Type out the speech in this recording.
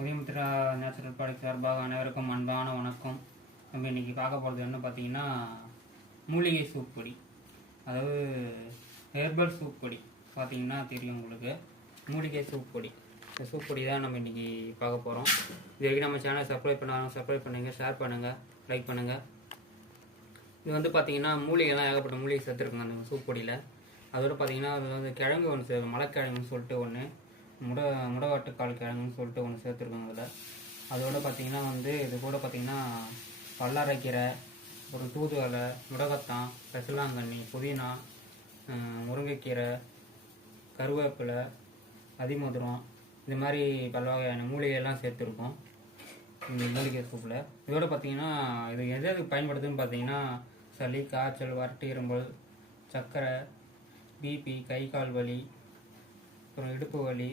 உதயமித்ரா natural product சார்பாக அனைவருக்கும் அன்பான வணக்கம். நம்ம இன்றைக்கி பார்க்க போகிறது என்ன பார்த்தீங்கன்னா, மூலிகை சூப் பொடி, அதாவது ஹெர்பல் சூப் பொடி. பார்த்தீங்கன்னா தெரியும் உங்களுக்கு, மூலிகை சூப் பொடி. இந்த சூப் பொடி தான் நம்ம இன்றைக்கி பார்க்க போகிறோம். இது வரைக்கும் நம்ம சேனலை சப்ஸ்கிரைப் பண்ணுங்கள், ஷேர் பண்ணுங்கள், லைக் பண்ணுங்கள். இது வந்து பார்த்தீங்கன்னா மூலிகைலாம் ஏகப்பட்ட மூலிகை சேர்த்துருக்குங்க அந்த சூப் பொடியில். அதோட பார்த்தீங்கன்னா அது வந்து கிழங்கு ஒன்று சேர்க்கும், மலைக்கிழங்குன்னு சொல்லிட்டு ஒன்று, முடவாட்டுக்கால் கிழங்குன்னு சொல்லிட்டு ஒன்று சேர்த்துருக்கோங்க அதில். அதோடு பார்த்திங்கன்னா வந்து இது கூட பார்த்திங்கன்னா வல்லாரைக்கீரை, அப்புறம் தூதுவளை, முடக்கத்தான், கரிசலாங்கண்ணி, புதினா, முருங்கைக்கீரை, கருவேப்பிலை, அதிமதுரம், இது மாதிரி பல வகையான மூலிகையெல்லாம் சேர்த்துருக்கோம் இந்த மூலிகை சூப்பில். இதோடு பார்த்திங்கன்னா இது எதுக்கு பயன்படுதுன்னு பார்த்தீங்கன்னா, சளி, காய்ச்சல், வறட்டு இருமல், சர்க்கரை, பிபி, கை கால் வலி, அப்புறம் இடுப்பு வலி